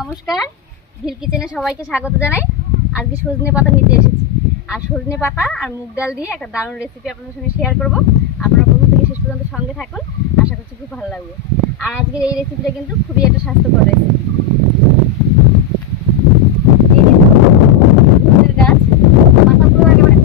নমস্কার, ভিল কিচেনে সবাইকে স্বাগত জানাই। আজকে সজনে পাতা নিতে এসেছি, আর সজনে পাতা আর মুগ ডাল দিয়ে একটা দারুণ রেসিপি আপনাদের সঙ্গে শেয়ার করব। আপনারা প্রথম থেকে শেষ পর্যন্ত সঙ্গে থাকুন, আশা করছি খুব ভালো লাগবে। আর আজকের এই রেসিপিটা কিন্তু খুবই একটা স্বাস্থ্যকর রেসিপি। গাছ পাতাগুলো একেবারে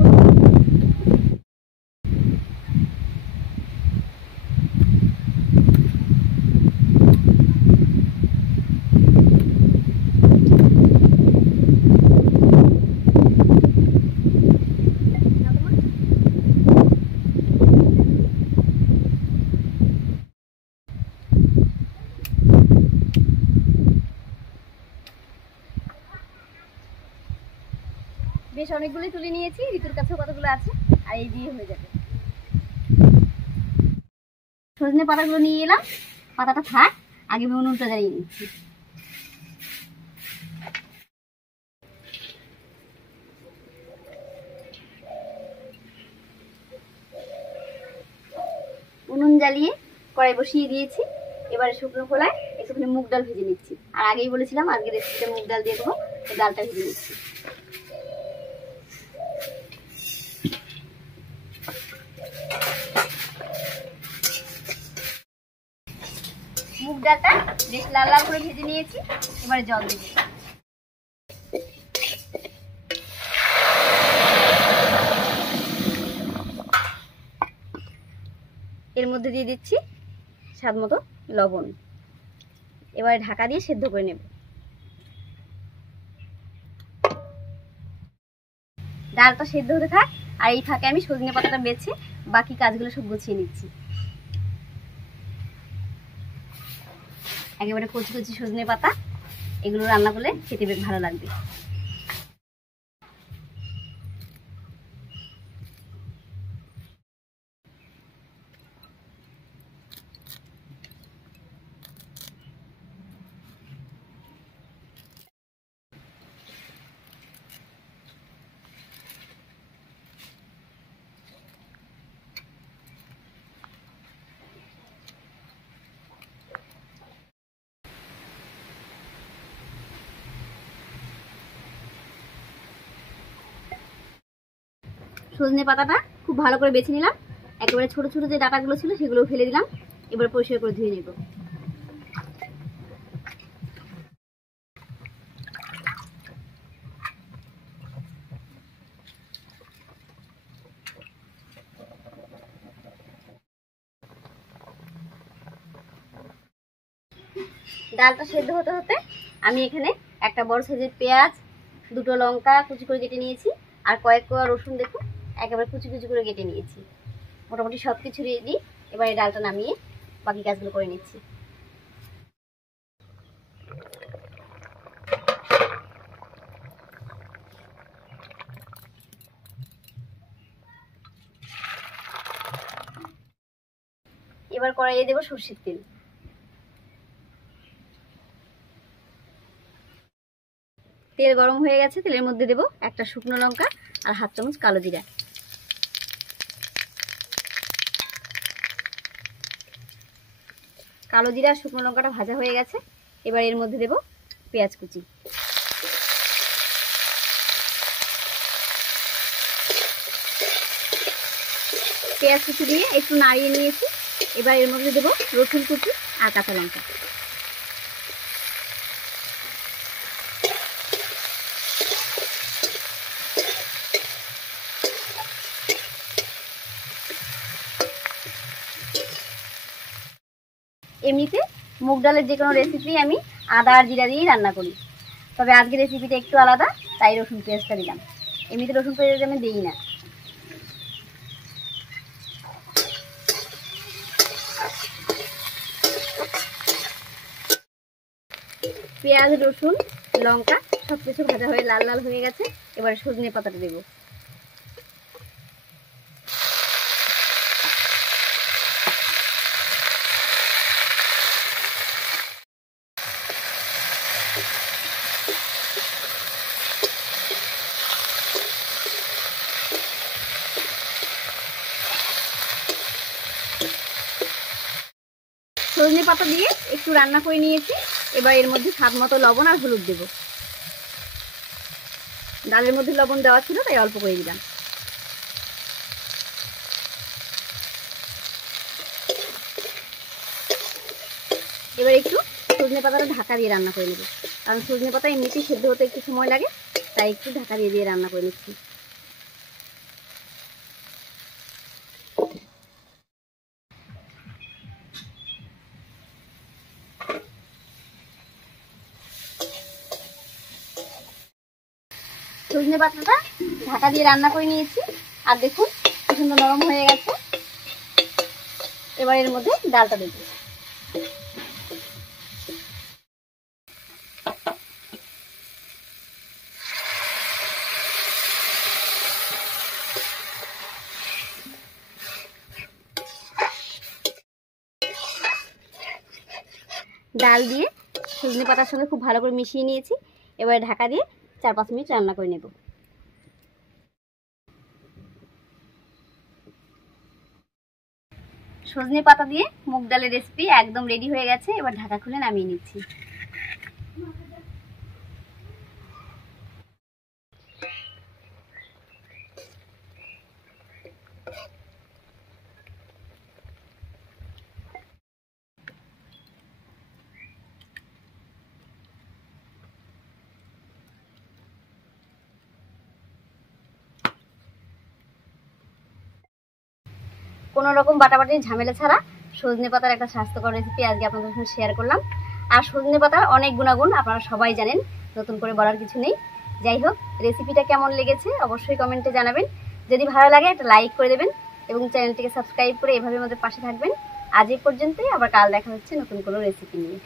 বেশ অনেকগুলোই তুলে নিয়েছি, ঋতুর কাছেও কতগুলো আছে, আর এই দিয়ে হয়ে যাবে। সজনে পাতাগুলো নিয়ে এলাম, পাতাটা থাক, আগে আমি উনুনটা জ্বালিয়ে নিচ্ছি। উনুন জ্বালিয়ে কড়াই বসিয়ে দিয়েছি। এবারে শুকনো খোলায় একটুখানি মুগ ডাল ভেজে নিচ্ছি। আর আগেই বলেছিলাম আজকে রেসিপিতে মুগ ডাল দিয়ে দেবো, ডালটা ভেজে নিচ্ছি। মুগ ডালটা বেশ লাল লাল করে ভেজে নিয়েছি, এবারে জল দিয়ে দিচ্ছি। এর মধ্যে দিয়ে দিচ্ছি স্বাদ মতো লবণ। এবারে ঢাকা দিয়ে সেদ্ধ করে নেব। ডালটা সেদ্ধ হতে থাক, আর এই ফাঁকে আমি সজনে পাতাটা বেছে বাকি কাজগুলো সব গুছিয়ে নিচ্ছি। একেবারে কচি কচি সজনে পাতা, এগুলো রান্না করলে খেতে বেশ ভালো লাগবে। সজনে পাতাটা খুব ভালো করে বেছে নিলাম, একেবারে ছোট ছোট যে ডাঁটাগুলো ছিল সেগুলো ফেলে দিলাম। এবার পরিষ্কার করে ধুয়ে নেব। ডালটা সেদ্ধ হতে হতে আমি এখানে একটা বড় সাইজের পেঁয়াজ, দুটো লঙ্কা কুচি করে কেটে নিয়েছি, আর কয়েক কোয়া রসুন দেখুন একেবারে কুচি কুচি করে কেটে নিয়েছি। মোটামুটি সব কিছু রেডি। এবার এই ডালটা নামিয়ে বাকি কাজগুলো করে নিচ্ছি। এবার কড়াইয়ে দেবো সরষের তেল। তেল গরম হয়ে গেছে, তেলের মধ্যে দেবো একটা শুকনো লঙ্কা আর হাফ চামচ কালো জিরা। কালো জিরা আর শুকনো লঙ্কাটা ভাজা হয়ে গেছে, এবার এর মধ্যে দেবো পেঁয়াজ কুচি। পেঁয়াজ কুচি দিয়ে একটু নাড়িয়ে নিয়েছি। এবার এর মধ্যে দেবো রসুন কুচি আর কাঁচা লঙ্কা। এমনিতে মুগ ডালের যে কোনো রেসিপি আমি আদা আর জিরা দিয়েই রান্না করি, তবে আজকে রেসিপিটা একটু আলাদা, তাই রসুন পেঁয়াজটা দিলাম। এমনিতে রসুন পেঁয়াজ আমি দিই না। পেঁয়াজ, রসুন, লঙ্কা সব কিছু ভাজা হয়ে লাল লাল হয়ে গেছে। এবার সজনে পাতাটা দেবো। সজনে পাতা দিয়ে একটু রান্না করে নিয়েছি। এবার এর মধ্যে স্বাদ মতো লবণ আর হলুদ দেব। ডালের মধ্যে লবণ দেওয়া ছিল তাই অল্প করে দিলাম। এবার একটু সজনে পাতাটা ঢাকা দিয়ে রান্না করে নেব, কারণ সজনে পাতা এমনিতেই সেদ্ধ হতে একটু সময় লাগে, তাই একটু ঢাকা দিয়ে দিয়ে রান্না করে নিচ্ছি। সজনে পাতাটা ঢাকা দিয়ে রান্না করে নিয়েছি, আর দেখুন কি সুন্দর নরম হয়ে গেছে। এবার এর মধ্যে ডালটা দেব। ডাল দিয়ে সজনে পাতার সঙ্গে খুব ভালো করে মিশিয়ে নিয়েছি। এবারে ঢাকা দিয়ে 4-5 মিনিট রান্না করে নেব। সজনে পাতা দিয়ে মুগ ডালের রেসিপি একদম রেডি হয়ে গেছে। এবার ঢাকা খুলে নামিয়ে নিচ্ছি। কোনো রকম বাটাবাটির ঝামেলা ছাড়া সজনে পাতার একটা স্বাস্থ্যকর রেসিপি আজকে আপনাদের সঙ্গে শেয়ার করলাম। আর সজনে পাতার অনেক গুণাগুণ আপনারা সবাই জানেন, নতুন করে বলার কিছু নেই। যাই হোক, রেসিপিটা কেমন লেগেছে অবশ্যই কমেন্টে জানাবেন। যদি ভালো লাগে একটা লাইক করে দেবেন এবং চ্যানেলটিকে সাবস্ক্রাইব করে এভাবে আমাদের পাশে থাকবেন। আজ এই পর্যন্তই, আবার কাল দেখা হচ্ছে নতুন কোনো রেসিপি নিয়ে।